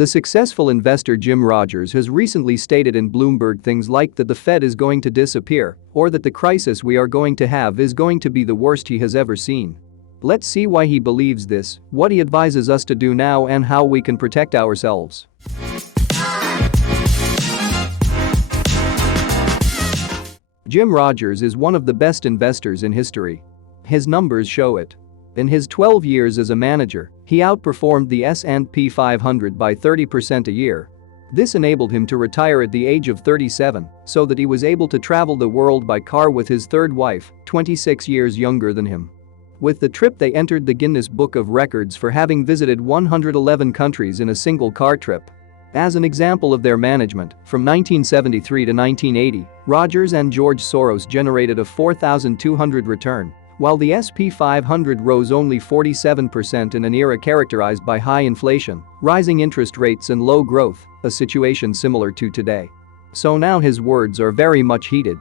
The successful investor Jim Rogers has recently stated in Bloomberg things like that the Fed is going to disappear or that the crisis we are going to have is going to be the worst he has ever seen. Let's see why he believes this, what he advises us to do now, and how we can protect ourselves. Jim Rogers is one of the best investors in history. His numbers show it. In his 12 years as a manager, he outperformed the S&P 500 by 30% a year. This enabled him to retire at the age of 37 so that he was able to travel the world by car with his third wife, 26 years younger than him. With the trip, they entered the Guinness Book of Records for having visited 111 countries in a single car trip. As an example of their management, from 1973 to 1980, Rogers and George Soros generated a 4,200 return, while the S&P 500 rose only 47% in an era characterized by high inflation, rising interest rates and low growth, a situation similar to today. So now his words are very much heated.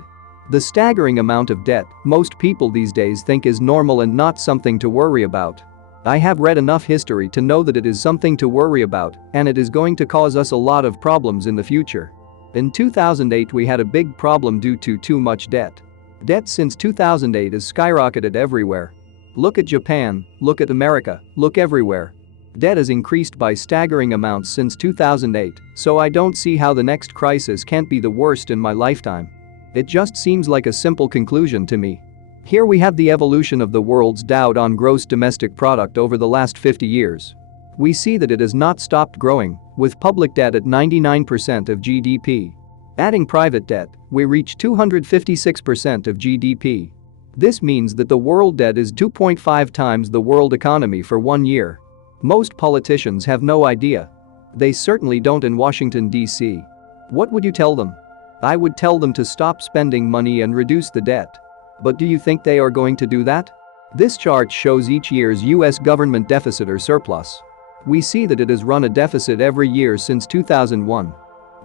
The staggering amount of debt most people these days think is normal and not something to worry about. I have read enough history to know that it is something to worry about, and it is going to cause us a lot of problems in the future. In 2008 we had a big problem due to too much debt. Debt since 2008 has skyrocketed everywhere. Look at Japan, look at America, look everywhere. Debt has increased by staggering amounts since 2008, so I don't see how the next crisis can't be the worst in my lifetime. It just seems like a simple conclusion to me. Here we have the evolution of the world's doubt on gross domestic product over the last 50 years. We see that it has not stopped growing, with public debt at 99% of GDP. Adding private debt, we reach 256% of GDP. This means that the world debt is 2.5 times the world economy for 1 year. Most politicians have no idea. They certainly don't in Washington, D.C. What would you tell them? I would tell them to stop spending money and reduce the debt. But do you think they are going to do that? This chart shows each year's US government deficit or surplus. We see that it has run a deficit every year since 2001.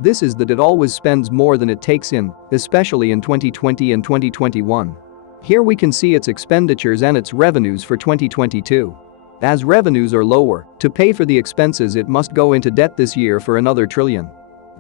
This is that it always spends more than it takes in, especially in 2020 and 2021. Here we can see its expenditures and its revenues for 2022. As revenues are lower, to pay for the expenses it must go into debt this year for another trillion.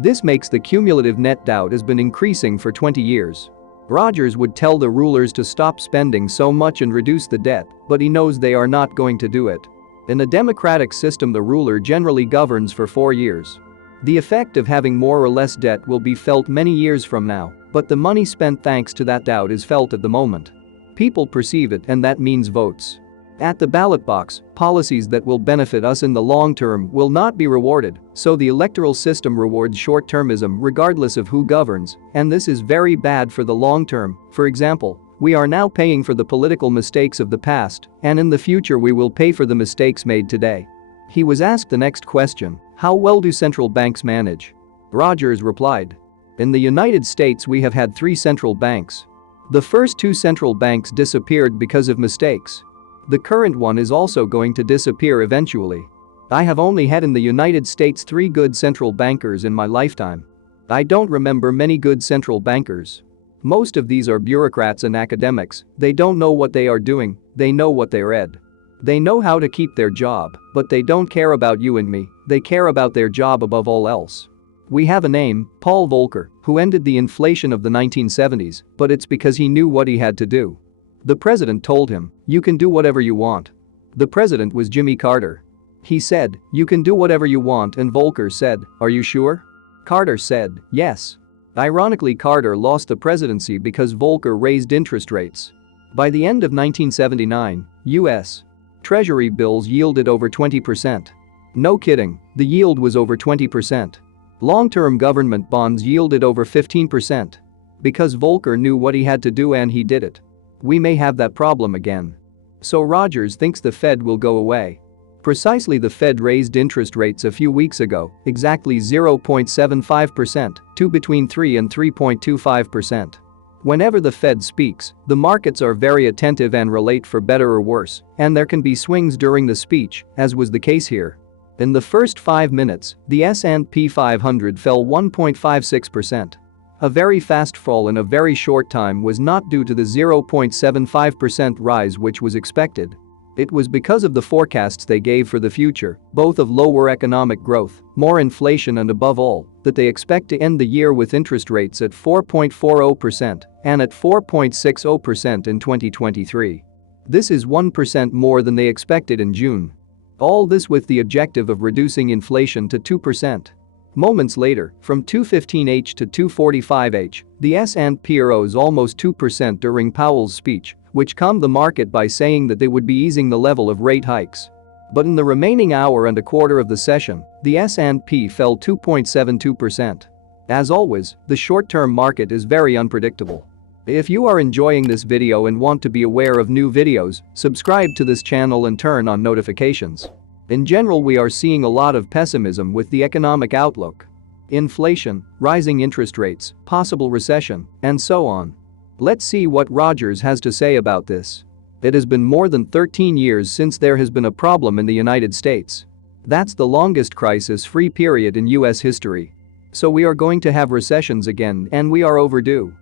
This makes the cumulative net debt has been increasing for 20 years. Rogers would tell the rulers to stop spending so much and reduce the debt, but he knows they are not going to do it. In a democratic system, the ruler generally governs for 4 years. The effect of having more or less debt will be felt many years from now, but the money spent thanks to that debt is felt at the moment. People perceive it, and that means votes. At the ballot box, policies that will benefit us in the long term will not be rewarded, so the electoral system rewards short-termism regardless of who governs, and this is very bad for the long term. For example, we are now paying for the political mistakes of the past, and in the future we will pay for the mistakes made today. He was asked the next question, how well do central banks manage? Rogers replied, in the United States we have had 3 central banks. The first 2 central banks disappeared because of mistakes. The current one is also going to disappear eventually. I have only had in the United States 3 good central bankers in my lifetime. I don't remember many good central bankers. Most of these are bureaucrats and academics. They don't know what they are doing, they know what they read. They know how to keep their job, but they don't care about you and me, they care about their job above all else. We have a name, Paul Volcker, who ended the inflation of the 1970s, but it's because he knew what he had to do. The president told him, you can do whatever you want. The president was Jimmy Carter. He said, you can do whatever you want, and Volcker said, are you sure? Carter said, yes. Ironically, Carter lost the presidency because Volcker raised interest rates. By the end of 1979, U.S. Treasury bills yielded over 20%. No kidding, the yield was over 20%. Long-term government bonds yielded over 15%. Because Volcker knew what he had to do and he did it. We may have that problem again. So Rogers thinks the Fed will go away. Precisely, the Fed raised interest rates a few weeks ago, exactly 0.75% to between 3 and 3.25%. Whenever the Fed speaks, the markets are very attentive and relate for better or worse, and there can be swings during the speech, as was the case here. In the first 5 minutes, the S&P 500 fell 1.56%. A very fast fall in a very short time was not due to the 0.75% rise which was expected. It was because of the forecasts they gave for the future, both of lower economic growth, more inflation and above all, that they expect to end the year with interest rates at 4.40% and at 4.60% in 2023. This is 1% more than they expected in June. All this with the objective of reducing inflation to 2%. Moments later, from 215H to 245H, the S&P rose almost 2% during Powell's speech, which calmed the market by saying that they would be easing the level of rate hikes. But in the remaining hour and a quarter of the session, the S&P fell 2.72%. As always, the short-term market is very unpredictable. If you are enjoying this video and want to be aware of new videos, subscribe to this channel and turn on notifications. In general, we are seeing a lot of pessimism with the economic outlook. Inflation, rising interest rates, possible recession, and so on. Let's see what Rogers has to say about this. It has been more than 13 years since there has been a problem in the United States. That's the longest crisis-free period in US history. So we are going to have recessions again, and we are overdue.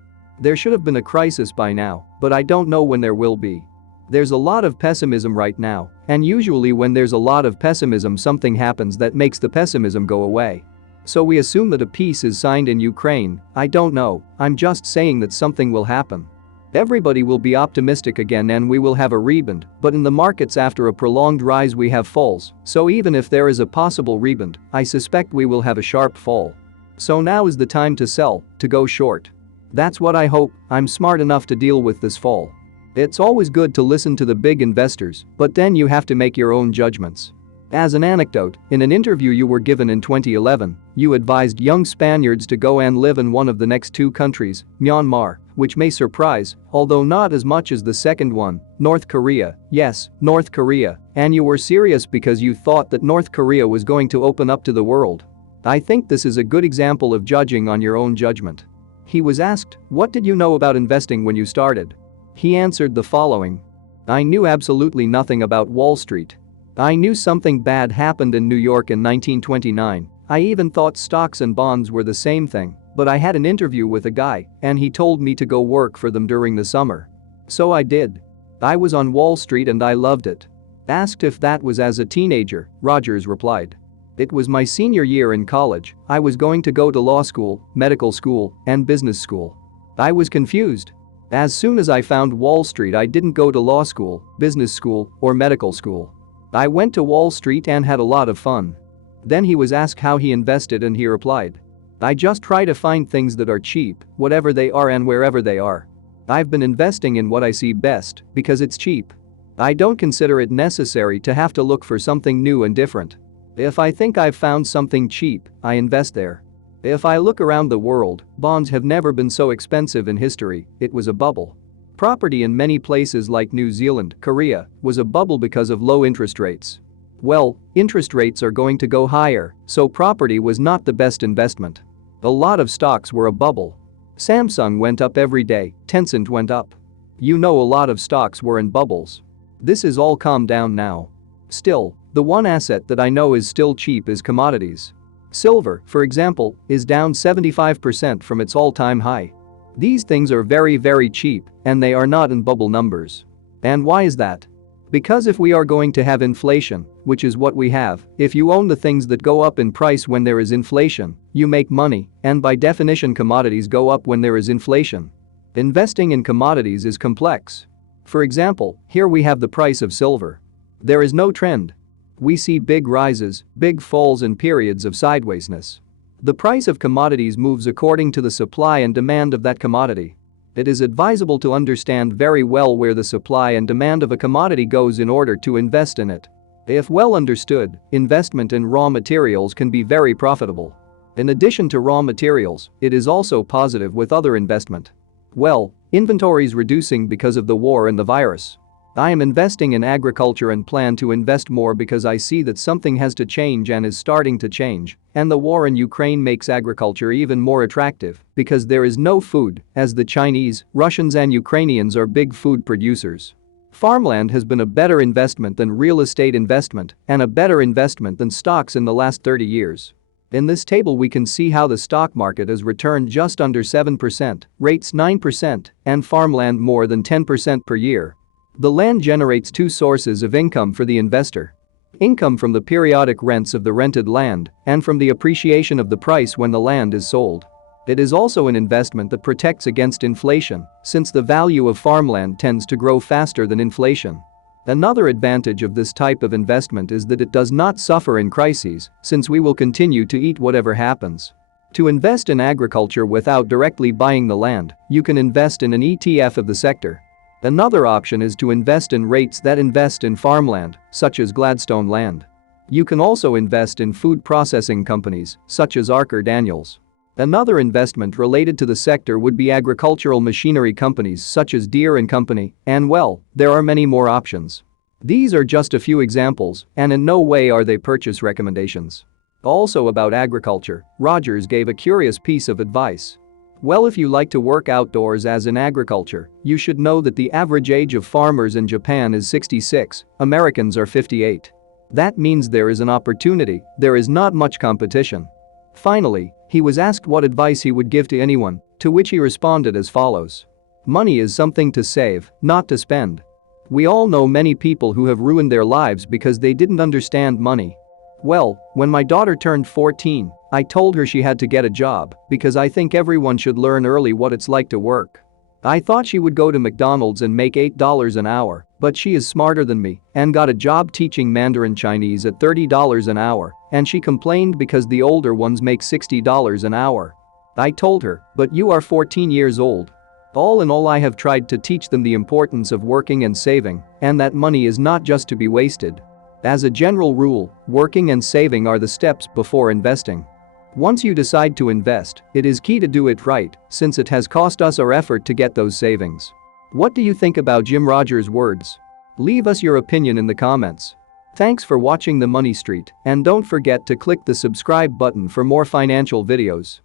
There should have been a crisis by now, but I don't know when there will be. There's a lot of pessimism right now, and usually when there's a lot of pessimism, something happens that makes the pessimism go away. So we assume that a peace is signed in Ukraine. I don't know, I'm just saying that something will happen. Everybody will be optimistic again and we will have a rebound, but in the markets after a prolonged rise we have falls, so even if there is a possible rebound, I suspect we will have a sharp fall. So now is the time to sell, to go short. That's what I hope. I'm smart enough to deal with this fall. It's always good to listen to the big investors, but then you have to make your own judgments. As an anecdote, in an interview you were given in 2011, you advised young Spaniards to go and live in one of the next two countries, Myanmar, which may surprise, although not as much as the second one, North Korea. Yes, North Korea, and you were serious because you thought that North Korea was going to open up to the world. I think this is a good example of judging on your own judgment. He was asked, "What did you know about investing when you started?" He answered the following. "I knew absolutely nothing about Wall Street. I knew something bad happened in New York in 1929. I even thought stocks and bonds were the same thing, but I had an interview with a guy and he told me to go work for them during the summer. So I did. I was on Wall Street and I loved it." Asked if that was as a teenager, Rogers replied, "It was my senior year in college. I was going to go to law school, medical school, and business school. I was confused. As soon as I found Wall Street, I didn't go to law school, business school, or medical school. I went to Wall Street and had a lot of fun." Then he was asked how he invested and he replied, "I just try to find things that are cheap, whatever they are and wherever they are. I've been investing in what I see best because it's cheap. I don't consider it necessary to have to look for something new and different. If I think I've found something cheap, I invest there. If I look around the world, bonds have never been so expensive in history. It was a bubble. Property in many places like New Zealand, Korea, was a bubble because of low interest rates. Well, interest rates are going to go higher, so property was not the best investment. A lot of stocks were a bubble. Samsung went up every day, Tencent went up. You know, a lot of stocks were in bubbles. This is all calmed down now. Still, the one asset that I know is still cheap is commodities. Silver, for example, is down 75% from its all-time high. These things are very, very cheap, and they are not in bubble numbers. And why is that? Because if we are going to have inflation, which is what we have, if you own the things that go up in price when there is inflation, you make money, and by definition commodities go up when there is inflation. Investing in commodities is complex. For example, here we have the price of silver. There is no trend. We see big rises, big falls and periods of sidewaysness. The price of commodities moves according to the supply and demand of that commodity. It is advisable to understand very well where the supply and demand of a commodity goes in order to invest in it. If well understood, investment in raw materials can be very profitable. In addition to raw materials, it is also positive with other investment. Well, inventories reducing because of the war and the virus. I am investing in agriculture and plan to invest more because I see that something has to change and is starting to change, and the war in Ukraine makes agriculture even more attractive because there is no food, as the Chinese, Russians and Ukrainians are big food producers. Farmland has been a better investment than real estate investment and a better investment than stocks in the last 30 years. In this table we can see how the stock market has returned just under 7%, rates 9%, and farmland more than 10% per year. The land generates two sources of income for the investor. Income from the periodic rents of the rented land and from the appreciation of the price when the land is sold. It is also an investment that protects against inflation, since the value of farmland tends to grow faster than inflation. Another advantage of this type of investment is that it does not suffer in crises, since we will continue to eat whatever happens. To invest in agriculture without directly buying the land, you can invest in an ETF of the sector. Another option is to invest in REITs that invest in farmland, such as Gladstone Land. You can also invest in food processing companies, such as Archer Daniels. Another investment related to the sector would be agricultural machinery companies such as Deere & Company, and well, there are many more options. These are just a few examples, and in no way are they purchase recommendations. Also about agriculture, Rogers gave a curious piece of advice. Well, if you like to work outdoors as in agriculture, you should know that the average age of farmers in Japan is 66, Americans are 58. That means there is an opportunity, there is not much competition. Finally, he was asked what advice he would give to anyone, to which he responded as follows. Money is something to save, not to spend. We all know many people who have ruined their lives because they didn't understand money. Well, when my daughter turned 14, I told her she had to get a job because I think everyone should learn early what it's like to work. I thought she would go to McDonald's and make $8 an hour, but she is smarter than me and got a job teaching Mandarin Chinese at $30 an hour, and she complained because the older ones make $60 an hour. I told her, but you are 14 years old. All in all, I have tried to teach them the importance of working and saving, and that money is not just to be wasted. As a general rule, working and saving are the steps before investing. Once you decide to invest, it is key to do it right, since it has cost us our effort to get those savings. What do you think about Jim Rogers' words? Leave us your opinion in the comments. Thanks for watching The Money Street, and don't forget to click the subscribe button for more financial videos.